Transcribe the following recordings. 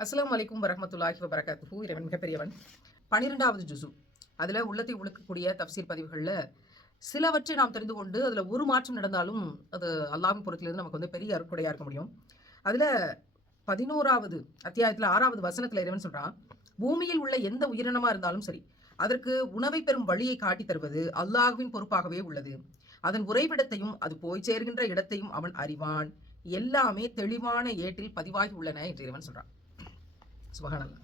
அஸ்ஸலாமு அலைக்கும் வரஹ்மத்துல்லாஹி வபரகாத்துஹு. இறைவன் மிகப்பெரியவன். பன்னிரெண்டாவது ஜுசு அதில் உள்ளத்தை உழுக்கக்கூடிய தப்சீர் பதிவுகளில் சிலவற்றை நாம் தெரிந்து கொண்டு அதில் ஒரு மாற்றம் நடந்தாலும் அது அல்லாஹ்வின் புறத்திலிருந்து நமக்கு வந்து பெரிய அறுக்குடையாக இருக்க முடியும். அதில் பதினோராவது அத்தியாயத்தில் ஆறாவது வசனத்தில் இறைவன் சொல்கிறான் பூமியில் உள்ள எந்த உயிரினமாக இருந்தாலும் சரி அதற்கு உணவை பெறும் வழியை காட்டித் தருவது அல்லாஹ்வின் பொறுப்பாகவே உள்ளது. அதன் உறைவிடத்தையும் அது போய் சேர்கின்ற இடத்தையும் அவன் அறிவான். எல்லாமே தெளிவான ஏற்றில் பதிவாகி உள்ளன என்று இறைவன் சொல்றான். சுபகானல்லாம்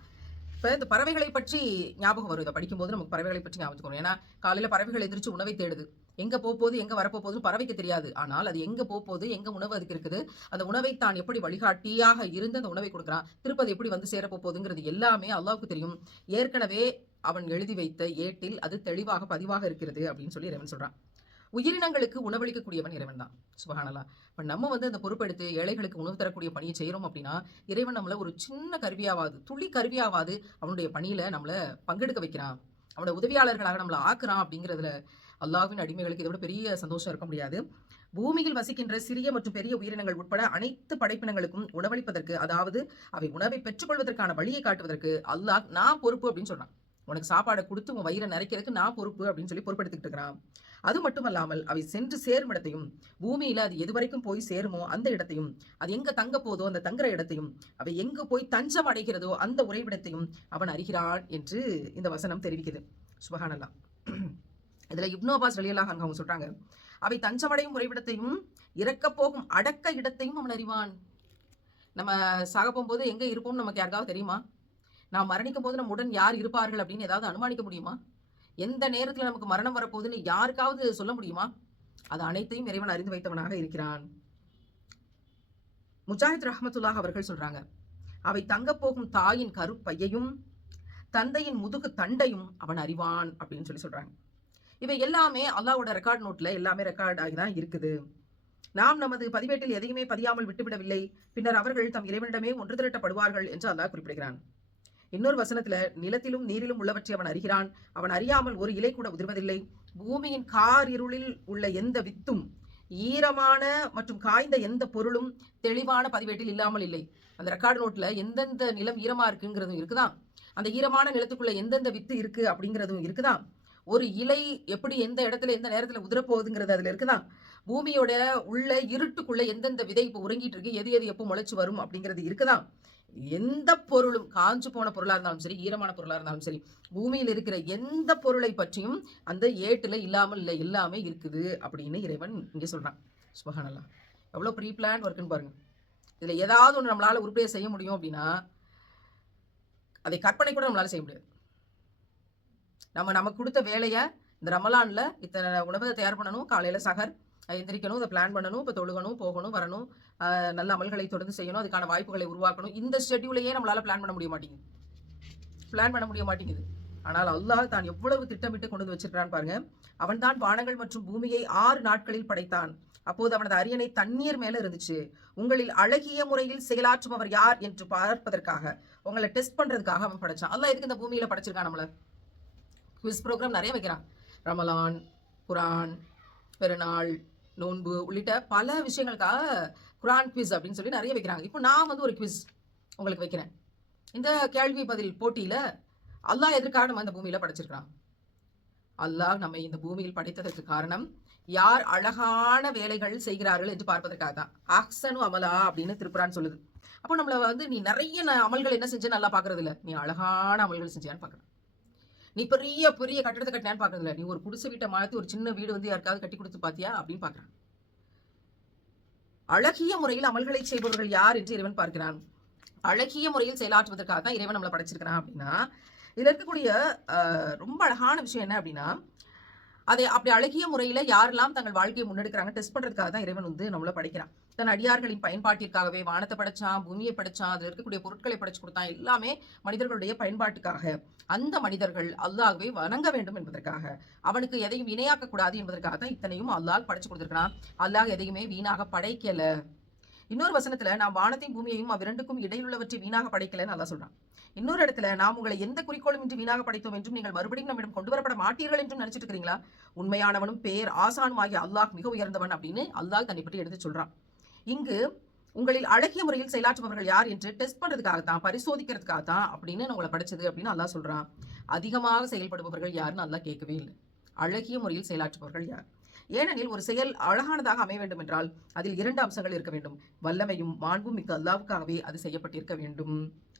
இப்போ இந்த பறவைகளை பற்றி ஞாபகம் வரும். இதை படிக்கும்போது நமக்கு பறவைகளை பற்றி ஞாபகம் வரும். ஏன்னா காலையில் பறவைகள் எதிர்த்து உணவை தேடுது. எங்கே போகுது எங்கே வரப்போகுதுன்னு பறவைக்கு தெரியாது. ஆனால் அது எங்கே போகுது எங்கே உணவு அதுக்கு இருக்குது. அந்த உணவை தான் எப்படி வழிகாட்டியாக இருந்து அந்த உணவை கொடுக்குறான். திருப்பதி எப்படி வந்து சேரப்போகுதுங்கிறது எல்லாமே அல்லாவுக்கு தெரியும். ஏற்கனவே அவன் எழுதி வைத்த ஏட்டில் அது தெளிவாக பதிவாக இருக்கிறது அப்படின்னு சொல்லி இறைவன் சொல்றான். உயிரினங்களுக்கு உணவளிக்கக்கூடியவன் இறைவன் தான். சுபஹானல்லா இப்போ நம்ம வந்து அந்த பொறுப்பெடுத்து ஏழைகளுக்கு உணவு தரக்கூடிய பணியை செய்கிறோம் அப்படின்னா இறைவன் நம்மளை ஒரு சின்ன கருவியாவாது துளி கருவியாவாது அவனுடைய பணியில் நம்மளை பங்கெடுக்க வைக்கிறான். அவனோட உதவியாளர்களாக நம்மளை ஆக்குறான் அப்படிங்கிறதுல அல்லாஹ்வின் அடிமைகளுக்கு இதை விட பெரிய சந்தோஷம் இருக்க முடியாது. பூமியில் வசிக்கின்ற சிறிய மற்றும் பெரிய உயிரினங்கள் உட்பட அனைத்து படைப்பினங்களுக்கும் உணவளிப்பதற்கு அதாவது அவை உணவை பெற்றுக்கொள்வதற்கான வழியை காட்டுவதற்கு அல்லாஹ் நான் பொறுப்பு அப்படின்னு சொல்றான். உனக்கு சாப்பாடை கொடுத்து உன் வயிறை நிறைக்கிறதுக்கு நான் பொறுப்பு அப்படின்னு சொல்லி பொறுப்பெடுத்துக்கிட்டு இருக்கிறான். அது மட்டுமல்லாமல் அவை சென்று சேரும் இடத்தையும் பூமியில அது எது வரைக்கும் போய் சேருமோ அந்த இடத்தையும் அது எங்க தங்க போதோ அந்த தங்குற இடத்தையும் அவை எங்கு போய் தஞ்சம் அடைகிறதோ அந்த உறைவிடத்தையும் அவன் அறிகிறான் என்று இந்த வசனம் தெரிவிக்குது. சுபகானல்லா. இதுல இப்னோபாஸ் அப்பாஸ் ரலியல்லாஹு அவங்க சொல்றாங்க அவை தஞ்சமடையும் உறைவிடத்தையும் இறக்கப்போகும் அடக்க இடத்தையும் அவன் அறிவான். நம்ம சாக போகும்போது எங்கே இருப்போம் நமக்கு யாருக்காவது தெரியுமா? நாம் மரணிக்கும் போது நம்ம உடன் யார் இருப்பார்கள் அப்படின்னு ஏதாவது அனுமானிக்க முடியுமா? எந்த நேரத்தில் நமக்கு மரணம் வரப்போகுதுன்னு யாருக்காவது சொல்ல முடியுமா? அது அனைத்தையும் இறைவன் அறிந்து வைத்தவனாக இருக்கிறான். முஜாஹித் ரஹமத்துல்லாஹ் அவர்கள் சொல்றாங்க அவை தங்கப் போகும் தாயின் கருப்பையையும் தந்தையின் முதுகு தண்டையும் அவன் அறிவான் அப்படின்னு சொல்லி சொல்றாங்க. இவை எல்லாமே அல்லாவோட ரெக்கார்ட் நோட்ல எல்லாமே ரெக்கார்ட் ஆகி தான் இருக்குது. நாம் நமது பதிவேட்டில் எதையுமே பதியாமல் விட்டுவிடவில்லை. பின்னர் அவர்கள் தம் இறைவனிடமே ஒன்று திரட்டப்படுவார்கள் என்று அல்லாஹ் குறிப்பிடுகிறான். இன்னொரு வசனத்துல நிலத்திலும் நீரிலும் உள்ளவற்றை அவன் அறிகிறான். அவன் அறியாமல் ஒரு இலை கூட உதிர்வதில்லை. பூமியின் கார் இருளில் உள்ள எந்த வித்தும் ஈரமான மற்றும் காய்ந்த எந்த பொருளும் தெளிவான பதிவேட்டில் இல்லாமல் இல்லை. அந்த ரெக்கார்டு நோட்ல எந்தெந்த நிலம் ஈரமா இருக்குங்கிறதும் இருக்குதான் அந்த ஈரமான நிலத்துக்குள்ள எந்தெந்த வித்து இருக்கு அப்படிங்கிறதும் இருக்குதான் ஒரு இலை எப்படி எந்த இடத்துல எந்த நேரத்துல உதிரப்போகுதுங்கிறது அதுல இருக்குதான் பூமியோட உள்ள இருட்டுக்குள்ள எந்தெந்த விதை இப்போ உறங்கிட்டு இருக்கு? எது எது எப்போ முளைச்சு வரும் அப்படிங்கிறது இருக்குதான் எந்த பொருளும் காஞ்சு போன பொருளா இருந்தாலும் சரி ஈரமான பொருளா இருந்தாலும் சரி பூமியில் இருக்கிற எந்த பொருளை பற்றியும் அந்த ஏட்டுல இல்லாமல் இல்லை எல்லாமே இருக்குது அப்படின்னு இறைவன் இங்கே சொல்றான். சுபகானல்லாம் எவ்வளோ ப்ரீ பிளான் ஒர்க்குன்னு பாருங்க. இதுல ஏதாவது ஒன்று நம்மளால உருப்படியாக செய்ய முடியும் அப்படின்னா அதை கற்பனை கூட நம்மளால செய்ய முடியாது. நம்ம நமக்கு கொடுத்த வேலையை இந்த ரமலான்ல இத்தனை உணவை தயார் பண்ணணும் காலையில சகர் எந்திரிக்கணும் இதை பிளான் பண்ணணும் இப்போ தொழுகணும் போகணும் வரணும் நல்ல அமல்களை தொடர்ந்து செய்யணும். அதுக்கான வாய்ப்புகளை உருவாக்கணும். இந்த ஷெட்யூலையே நம்மளால் பிளான் பண்ண முடிய மாட்டேங்குது. பிளான் பண்ண முடிய மாட்டேங்குது. ஆனால் அல்லாஹ் தான் எவ்வளவு திட்டமிட்டு கொண்டு வந்து வச்சிருக்கிறான் பாருங்க. அவன்தான் வானங்கள் மற்றும் பூமியை ஆறு நாட்களில் படைத்தான். அப்போது அவனது அரியணை தண்ணீர் மேல இருந்துச்சு. உங்களில் அழகிய முறையில் செயலாற்றுபவர் யார் என்று பார்ப்பதற்காக உங்களை டெஸ்ட் பண்றதுக்காக அவன் படைச்சான். அல்லாஹ் எதுக்கு இந்த பூமியில படைச்சிருக்கான் நம்மள? குவிஸ் ப்ரோக்ராம் நிறைய வைக்கிறான். ரமலான் குரான் பெருநாள் நோன்பு உள்ளிட்ட பல விஷயங்களுக்காக குரான் குவிஸ் அப்படின்னு சொல்லி நிறைய வைக்கிறாங்க. இப்போ நான் வந்து ஒரு குவிஸ் உங்களுக்கு வைக்கிறேன். இந்த கேள்வி பதில் போட்டியில் அல்லாஹ் எதற்காக நம்ம இந்த பூமியில படைச்சிருக்கிறான். அல்லாஹ் நம்மை இந்த பூமியில் படைத்ததற்கு காரணம் யார் அழகான வேலைகள் செய்கிறார்கள் என்று பார்ப்பதற்காக தான். ஆக்சனு அமலா அப்படின்னு திருப்புறான்னு சொல்லுது. அப்போ நம்மள வந்து நீ நிறைய அமல்கள் என்ன செஞ்ச நல்லா பார்க்கறது இல்ல நீ அழகான அமல்கள் செஞ்சியான்னு பார்க்கற நீ பெரிய பெரிய கட்டடத்தை கட்டினான்னு பார்க்கறது நீ ஒரு குடிசை வீட்டை மாற்றி ஒரு சின்ன வீடு வந்து யாருக்காவது கட்டி கொடுத்து பார்த்தியா அப்படின்னு பார்க்கறான். அழகிய முறையில் அமல்களை செய்பவர்கள் யார் என்று இறைவன் பார்க்கிறான். அழகிய முறையில் செயலாற்றுவதற்காக தான் இறைவன் நம்மளை படைச்சிருக்கிறான் அப்படின்னா இதில் இருக்கக்கூடிய ரொம்ப அழகான விஷயம் என்ன அப்படின்னா அதை அப்படி அழகிய முறையில யாரெல்லாம் தங்கள் வாழ்க்கையை முன்னெடுக்கிறாங்க டெஸ்ட் பண்றதுக்காக தான் இறைவன் வந்து நம்மள படைக்கிறான். தன் அடியார்களின் பயன்பாட்டிற்காகவே வானத்தை படைச்சான் பூமியை படைச்சான் அதுல இருக்கக்கூடிய பொருட்களை படைச்சு கொடுத்தான் எல்லாமே மனிதர்களுடைய பயன்பாட்டுக்காக. அந்த மனிதர்கள் அல்லாகவே வணங்க வேண்டும் என்பதற்காக. அவனுக்கு எதையும் இணையாக்க கூடாது என்பதற்காக தான் இத்தனையும் அல்லாஹ் படைச்சு கொடுத்துருக்கிறான். அல்லாஹ் எதையுமே வீணாக படைக்கல. இன்னொரு வசனத்துல நான் வானத்தையும் பூமியையும் அவ்விரண்டுக்கும் இடையிலுள்ளவற்றை வீணாக படைக்கலன்னு அல்லாஹ் சொல்றான். இன்னொரு இடத்துல நாம் உங்களை எந்த குறிக்கோளும் இன்றி வீணாக படைத்தோம் என்றும் நீங்கள் மறுபடியும் நம்மிடம் கொண்டு வரப்பட மாட்டீர்கள் என்றும் நினைச்சிட்டு இருக்கிறீங்களா? உண்மையானவனும் பேர் ஆசானும் ஆகிய அல்லாஹ் மிக உயர்ந்தவன் அப்படின்னு அல்லாஹ் தன்னை பற்றி எடுத்து சொல்றான். இங்கு உங்களில் அழகிய முறையில் செயலாற்றுபவர்கள் யார் என்று டெஸ்ட் பண்றதுக்காகத்தான் பரிசோதிக்கிறதுக்காகத்தான் அப்படின்னு நான் உங்களை படிச்சது அப்படின்னு அல்லாஹ் சொல்றான். அதிகமாக செயல்படுபவர்கள் யாருன்னு அல்லாஹ் கேட்கவே இல்லை. அழகிய முறையில் செயலாற்றுபவர்கள் யார்? ஏனெனில் ஒரு செயல் அழகானதாக அமைய வேண்டும் என்றால் அதில் இரண்டு அம்சங்கள் இருக்க வேண்டும். வல்லமையும் மாண்பும் மிக்க அல்லாவுக்காகவே அது செய்யப்பட்டிருக்க வேண்டும்.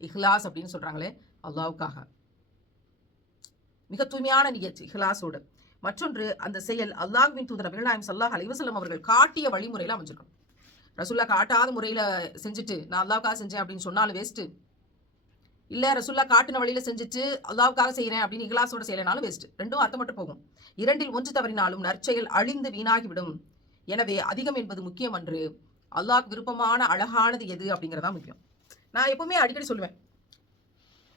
இஹ்லாஸ் அப்படின்னு சொல்றாங்களே அல்லாவுக்காக மிக தூய்மையான நிகழ்ச்சி இஹ்லாஸோடு. மற்றொன்று அந்த செயல் அல்லாஹ்வின் தூதர் அபிநாயம் சல்லாஹ் அலைவசல்லம் அவர்கள் காட்டிய வழிமுறையில் அமைஞ்சிருக்கணும் ரசுல்லா காட்டாத முறையில் செஞ்சுட்டு நான் அல்லாவுக்காக செஞ்சேன் அப்படின்னு சொன்னாலும் வேஸ்ட்டு இல்லை ரசுல்லா காட்டின வழியில் செஞ்சுட்டு அல்லாவுக்காக செய்கிறேன் அப்படின்னு இகலாசோட செய்யலைனாலும் வேஸ்ட் ரெண்டும் அர்த்தமட்டு போகும். இரண்டில் ஒன்று தவறினாலும் நற்செயல் அழிந்து வீணாகிவிடும். எனவே அதிகம் என்பது முக்கியம் அன்று அல்லாஹ் விருப்பமான அழகானது எது அப்படிங்கிறதா முக்கியம். நான் எப்பவுமே அடிக்கடி சொல்லுவேன்.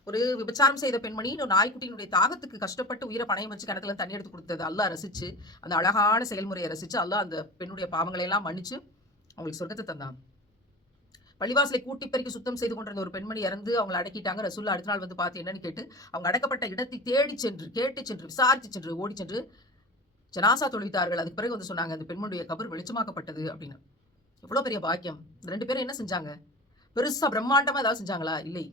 ஒரு விபச்சாரம் செய்த பெண்மணி ஒரு நாய்க்குட்டியினுடைய தாகத்துக்கு கஷ்டப்பட்டு உயிரை பணையம் வச்சு கிணத்துல தண்ணி எடுத்து கொடுத்தது அல்லா ரசிச்சு அந்த அழகான செயல்முறையை ரசிச்சு அல்லா அந்த பெண்ணுடைய பாவங்களை எல்லாம் மன்னிச்சு அவங்களுக்கு சொர்க்கத்தை தந்தான். பள்ளிவாசலை கூட்டி பெருக்கி சுத்தம் செய்து கொண்டிருந்த ஒரு பெண்மணி இறந்து அவங்களை அடக்கிட்டாங்க. ரசூல்லா அடுத்த நாள் வந்து பார்த்து என்னன்னு கேட்டு அவங்க அடக்கப்பட்ட இடத்தை தேடி சென்று கேட்டு சென்று விசாரித்து சென்று ஓடி சென்று ஜனாசா தொழுவித்தார்கள் அதுக்கு பிறகு வந்து சொன்னாங்க அந்த பெண்மணிய கபர் வெளிச்சமாக்கப்பட்டது அப்படின்னு. எவ்வளோ பெரிய பாக்கியம். ரெண்டு பேரும் என்ன செஞ்சாங்க? பெருசா பிரம்மாண்டமா ஏதாவது செஞ்சாங்களா? இல்லை.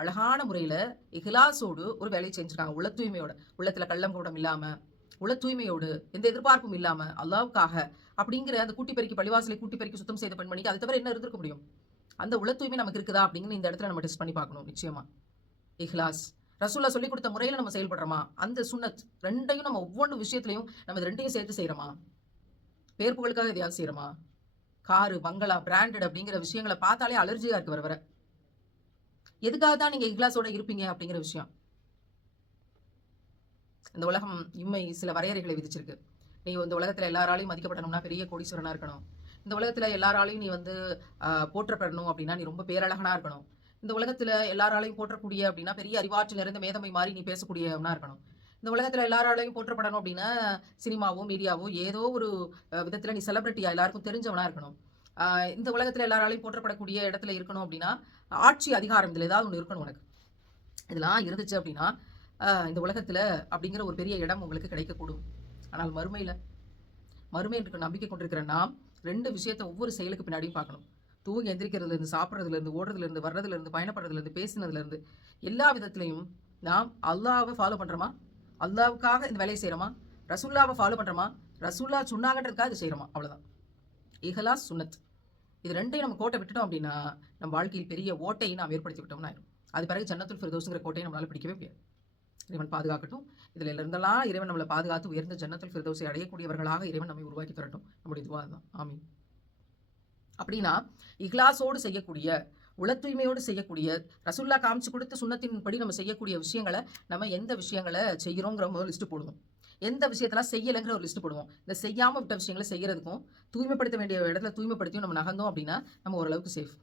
அழகான முறையில இஹ்லாஸோடு ஒரு வேலையை செஞ்சுருக்காங்க. உள்ள தூய்மையோட உள்ளத்துல கள்ளம் கூடம் இல்லாம உள்ள தூய்மையோடு எந்த எதிர்பார்ப்பும் இல்லாமல் அல்லாவுக்காக அப்படிங்கிற அந்த கூட்டி பெருக்கி பழிவாசலை கூட்டி பெருக்கி சுத்தம் செய்த பெண்மணிக்கு அது தவிர என்ன இருந்திருக்க முடியும்? அந்த உள தூய்மை நமக்கு இருக்குதா அப்படிங்கிற இந்த இடத்துல நம்ம டெஸ்ட் பண்ணி பார்க்கணும் நிச்சயமா. இஹ்லாஸ். ரசூல்லா சொல்லி கொடுத்த முறையில் நம்ம செயல்படுறோமா? அந்த சுண்ணத் ரெண்டையும் நம்ம ஒவ்வொன்று விஷயத்துலையும் நம்ம ரெண்டையும் சேர்த்து செய்கிறோமா பேர் புகழுக்காக எதையாவது செய்கிறோமா காரு பங்களா பிராண்டட் அப்படிங்கிற விஷயங்களை பார்த்தாலே அலர்ஜியாக இருக்கு வர வர. எதுக்காக தான் நீங்கள் இஹ்லாஸோட இருப்பீங்க அப்படிங்கிற விஷயம். இந்த உலகம் இம்மை சில வரையறைகளை விதிச்சிருக்கு. நீ இந்த உலகத்துல எல்லாராலையும் மதிக்கப்படணும்னா பெரிய கோடீஸ்வரனாக இருக்கணும். இந்த உலகத்துல எல்லாராலையும் நீ வந்து ஆஹ், போற்றப்படணும் அப்படின்னா நீ ரொம்ப பேரழகனா இருக்கணும். இந்த உலகத்துல எல்லாராலையும் போற்றக்கூடிய அப்படின்னா பெரிய அறிவாற்றல் நிறைந்த மேதமை மாதிரி நீ பேசக்கூடியவனா இருக்கணும். இந்த உலகத்துல எல்லாராலையும் போற்றப்படணும் அப்படின்னா சினிமாவோ மீடியாவோ ஏதோ ஒரு அஹ், விதத்துல நீ செலிபிரிட்டியாக எல்லாருக்கும் தெரிஞ்சவனா இருக்கணும். இந்த உலகத்துல எல்லாராலையும் போற்றப்படக்கூடிய இடத்துல இருக்கணும் அப்படின்னா ஆட்சி அதிகாரம் இதில் ஏதாவது ஒன்று இருக்கணும் உனக்கு. இதெல்லாம் இருந்துச்சு அப்படின்னா ஆஹ், இந்த உலகத்துல அப்படிங்கிற ஒரு பெரிய இடம் உங்களுக்கு கிடைக்கக்கூடும். ஆனால் மறுமையில் மறுமை என்று நம்பிக்கை கொண்டிருக்கிற நாம் ரெண்டு விஷயத்தை ஒவ்வொரு செயலுக்கு பின்னாடியும் பார்க்கணும். தூங்கி எந்திரிக்கிறதுலேருந்து சாப்பிட்றதுலேருந்து ஓடுறதுலேருந்து வர்றதுலேருந்து பயணப்படுறதுலேருந்து பேசினதுலேருந்து எல்லா விதத்துலையும் நாம் அல்லாவை ஃபாலோ பண்ணுறோமா அல்லாவுக்காக இந்த வேலையை செய்கிறோமா ரசுல்லாவை ஃபாலோ பண்ணுறோமா ரசுல்லா சொன்னாங்கன்றதுக்காக இது செய்கிறோமா அவ்வளோதான் இஹலா சுன்னத். இது ரெண்டையும் நம்ம கோட்டை விட்டுட்டோம் அப்படின்னா நம்ம வாழ்க்கையில் பெரிய ஓட்டையை நாம் ஏற்படுத்தி விட்டோம்னா ஆயிடும் அது பிறகு ஜன்னத்துல் ஃபிரதோஸுங்கிற கோட்டையை நம்மளால் பிடிக்கவே முடியாது. இறைவன் பாதுகாக்கட்டும். இதுல இருந்தெல்லாம் இறைவன் நம்மளை பாதுகாத்து உயர்ந்த ஜன்னத்தில் ஃபிரதோசை அடையக்கூடியவர்களாக இறைவன் நம்மை உருவாக்கி தரட்டும் நம்முடைய இதுவாக தான் ஆமீன். அப்படின்னா இஹ்லாஸோடு செய்யக்கூடிய உள தூய்மையோடு செய்யக்கூடிய ரசுல்லா காமிச்சு கொடுத்த சுண்ணத்தின்படி நம்ம செய்யக்கூடிய விஷயங்களை நம்ம எந்த விஷயங்களை செய்கிறோங்கிற ஒரு லிஸ்ட் போடுவோம். எந்த விஷயத்தெல்லாம் செய்யலைங்கிற ஒரு லிஸ்ட் போடுவோம். இந்த செய்யாமல் விட்ட விஷயங்களை செய்யறதுக்கும் தூய்மைப்படுத்த வேண்டிய இடத்துல தூய்மைப்படுத்தியும் நம்ம நகர்ந்தோம் அப்படின்னா நம்ம ஓரளவுக்கு சேஃப்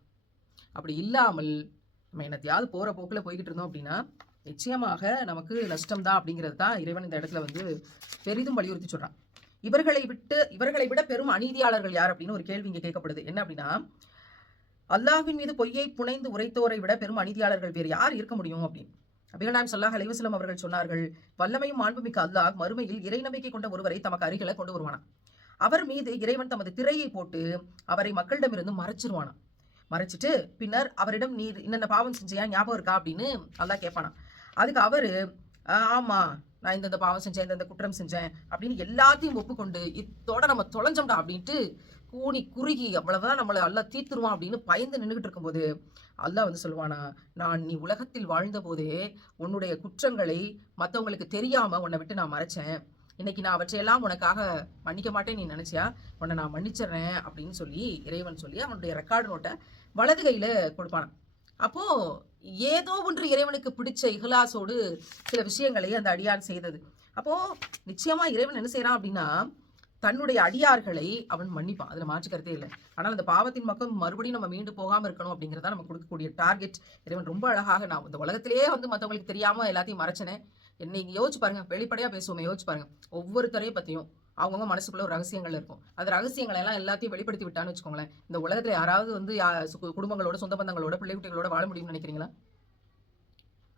அப்படி இல்லாமல் நம்ம என்னத்தையாவது போற போக்குல போய்கிட்டு இருந்தோம் அப்படின்னா நிச்சயமாக நமக்கு நஷ்டம் தான் அப்படிங்கிறது தான் இறைவன் இந்த இடத்துல வந்து பெரிதும் வலியுறுத்தி சொல்றான். இவர்களை விட்டு இவர்களை விட பெரும் அநீதியாளர்கள் யார் அப்படின்னு ஒரு கேள்வி இங்கே கேட்கப்படுது. என்ன அப்படின்னா அல்லாஹ்வின் மீது பொய்யை புனைந்து உரைத்தோரை விட பெரும் அநீதியாளர்கள் வேறு யார் இருக்க முடியும் அப்படின்னு. அபிகலாம் சொல்லாஹ் அலைவசலம் அவர்கள் சொன்னார்கள் வல்லமையும் மாண்புமிக்க அல்லாஹ் மறுமையில் இறை நம்பிக்கை கொண்ட ஒருவரை தமக்கு அருகில கொண்டு வருவானா அவர் மீது இறைவன் தமது திரையை போட்டு அவரை மக்களிடமிருந்து மறைச்சிருவானா மறைச்சிட்டு பின்னர் அவரிடம் நீர் என்னென்ன பாவம் செஞ்சியா? ஞாபகம் இருக்கா? அப்படின்னு அல்லாஹ் கேட்பானா அதுக்கு அவர் ஆமாம் நான் இந்தந்த பாவம் செஞ்சேன் இந்தந்த குற்றம் செஞ்சேன் அப்படின்னு எல்லாத்தையும் ஒப்புக்கொண்டு இதோட நம்ம தொலைஞ்சோம்டா அப்படின்ட்டு கூனி குறுகி அவ்வளவுதான் நம்மளை நல்லா தீர்த்துருவான் அப்படின்னு பயந்து நின்றுகிட்டு இருக்கும்போது அல்லாஹ் வந்து சொல்லுவானா நான் நீ உலகத்தில் வாழ்ந்த போதே உன்னுடைய குற்றங்களை மற்றவங்களுக்கு தெரியாமல் உன்னை விட்டு நான் மறைச்சேன். இன்னைக்கு நான் அவற்றையெல்லாம் உனக்காக மன்னிக்க மாட்டேன் நீ நினைச்சியா? உன்னை நான் மன்னிச்சிடுறேன் அப்படின்னு சொல்லி இறைவன் சொல்லி அவனுடைய ரெக்கார்டு நோட்டை வலது கையில் கொடுப்பான் அப்போது ஏதோ ஒன்று இறைவனுக்கு பிடிச்ச இகலாசோடு சில விஷயங்களை அந்த அடியான் செய்தது. அப்போ நிச்சயமா இறைவன் என்ன செய்யறான் அப்படின்னா தன்னுடைய அடியார்களை அவன் மன்னிப்பான். அதில் மாற்றிக்கிறதே இல்லை. ஆனால் அந்த பாவத்தின் பக்கம் மறுபடியும் நம்ம மீண்டு போகாமல் இருக்கணும் அப்படிங்கிறதா நம்ம கொடுக்கக்கூடிய டார்கெட் இறைவன் ரொம்ப அழகாக நான் இந்த உலகத்திலேயே வந்து மற்றவங்களுக்கு தெரியாமல் எல்லாத்தையும் மறைச்சனே. என்னை யோசிச்சு பாருங்க. வெளிப்படையாக பேசுவோமே யோசிச்சு பாருங்க. ஒவ்வொருத்தரையும் பற்றியும் அவங்கவுங்க மனசுக்குள்ள ஒரு ரகசியங்கள் இருக்கும். அது ரகசியங்களை எல்லாம் எல்லாத்தையும் வெளிப்படுத்தி விட்டான்னு வச்சுக்கோங்களேன். இந்த உலகத்துல யாராவது வந்து யா- சு- குடும்பங்களோட சொந்த பந்தங்களோட பிள்ளை குட்டிகளோட வாழ முடியும்னு நினைக்கிறீங்களா?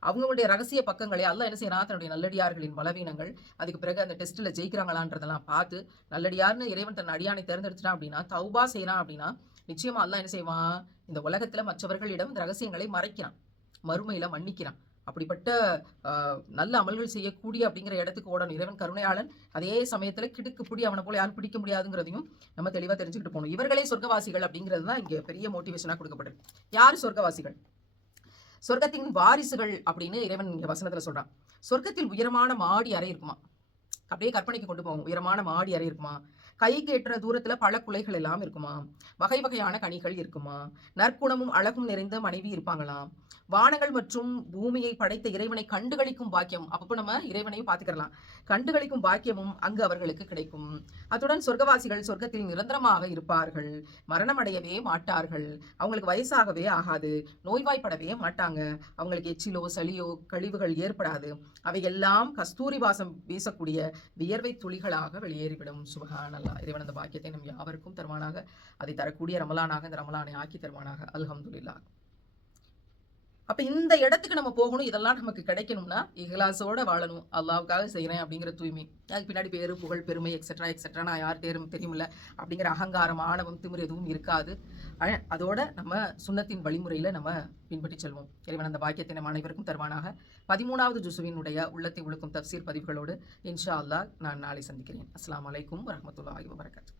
அவங்களுடைய ரகசிய பக்கங்களை அல்லாஹ் என்ன செய்யறான் தன்னுடைய நல்லடியார்களின் பலவீனங்கள் அதுக்கு பிறகு அந்த டெஸ்ட்ல ஜெயிக்கிறாங்களான்றதெல்லாம் பார்த்து நல்லடியார்னு இறைவன் தன் அடியானை தேர்ந்தெடுத்துட்டான் அப்படின்னா தௌபா செய்யறான் அப்படின்னா நிச்சயமா அல்லாஹ் என்ன செய்வான்? இந்த உலகத்துல மற்றவர்களிடம் இந்த ரகசியங்களை மறைக்கிறான். மறுமையில மன்னிக்கிறான். அப்படிப்பட்ட ஆஹ், நல்ல அமல்கள் செய்யக்கூடிய அப்படிங்கிற இடத்துக்கு ஓடணும். இறைவன் கருணையாளன் அதே சமயத்துல கிடுக்கு பிடி அவனை போல யாரும் பிடிக்க முடியாதுங்கிறதையும் நம்ம தெளிவா தெரிஞ்சுக்கிட்டு போகணும். இவர்களே சொர்க்கவாசிகள் அப்படிங்கிறது தான் இங்க பெரிய மோட்டிவேஷனா கொடுக்கப்பட்டிருக்கு யார் சொர்க்கவாசிகள்? சொர்க்கத்தின் வாரிசுகள் அப்படின்னு இறைவன் இங்க வசனத்துல சொல்றான். சொர்க்கத்தில் உயரமான மாடி அறை இருக்குமா? அப்படியே கற்பனைக்கு கொண்டு போவோம். உயரமான மாடி அறை இருக்குமா? கைக்கு எட்டுற தூரத்துல பல குலைகள் எல்லாம் இருக்குமா? வகை வகையான கனிகள் இருக்குமா? நற்குணமும் அழகும் நிறைந்த மனைவி இருப்பாங்களாம் வானங்கள் மற்றும் பூமியை படைத்த இறைவனை கண்டுகளிக்கும் பாக்கியம். அப்பப்போ நம்ம இறைவனையும் பார்த்துக்கலாம் கண்டுகளிக்கும் பாக்கியமும் அங்கு அவர்களுக்கு கிடைக்கும். அத்துடன் சொர்க்கவாசிகள் சொர்க்கத்தில் நிரந்தரமாக இருப்பார்கள். மரணம் அடையவே மாட்டார்கள். அவங்களுக்கு வயசாகவே ஆகாது. நோய்வாய்ப்படவே மாட்டாங்க. அவங்களுக்கு எச்சிலோ சளியோ கழிவுகள் ஏற்படாது. அவையெல்லாம் கஸ்தூரி வாசம் வீசக்கூடிய வியர்வை துளிகளாக வெளியேறிவிடும். சுபஹான் இறைவன் அந்த பாக்கியத்தை நம் யாவருக்கும் தருவானாக. அதை தரக்கூடிய ரமலானாக இந்த ரமலானை ஆக்கி தருவானாக. அல்ஹம்துலில்லா அப்ப இந்த இடத்துக்கு நம்ம போகணும் இதெல்லாம் நமக்கு கிடைக்கணும்னா இஹ்லாஸோட வாழணும். அல்லாவுக்காக செய்கிறேன் அப்படிங்கிற தூய்மை. அதுக்கு பின்னாடி பேரு புகழ் பெருமை எக்ஸட்ரா எக்ஸட்ரா நான் யார் பேரும் தெரியுமில்ல. அப்படிங்கிற அகங்காரம் ஆணவம் திமிர் எதுவும் இருக்காது. அதோட நம்ம சுண்ணத்தின் வழிமுறையில நம்ம பின்பற்றி செல்வோம். இறைவன் அந்த பாக்கியத்தை நம்ம அனைவருக்கும் தருவானாக. பதிமூணாவது ஜுசுவினுடைய உள்ளத்தை உழுக்கும் தப்சீர் பதிவுகளோடு இன்ஷா அல்லாஹ் நான் நாளை சந்திக்கிறேன். அஸ்லாம் அலைக்கும் வரமத்துல்லா வரகாத்து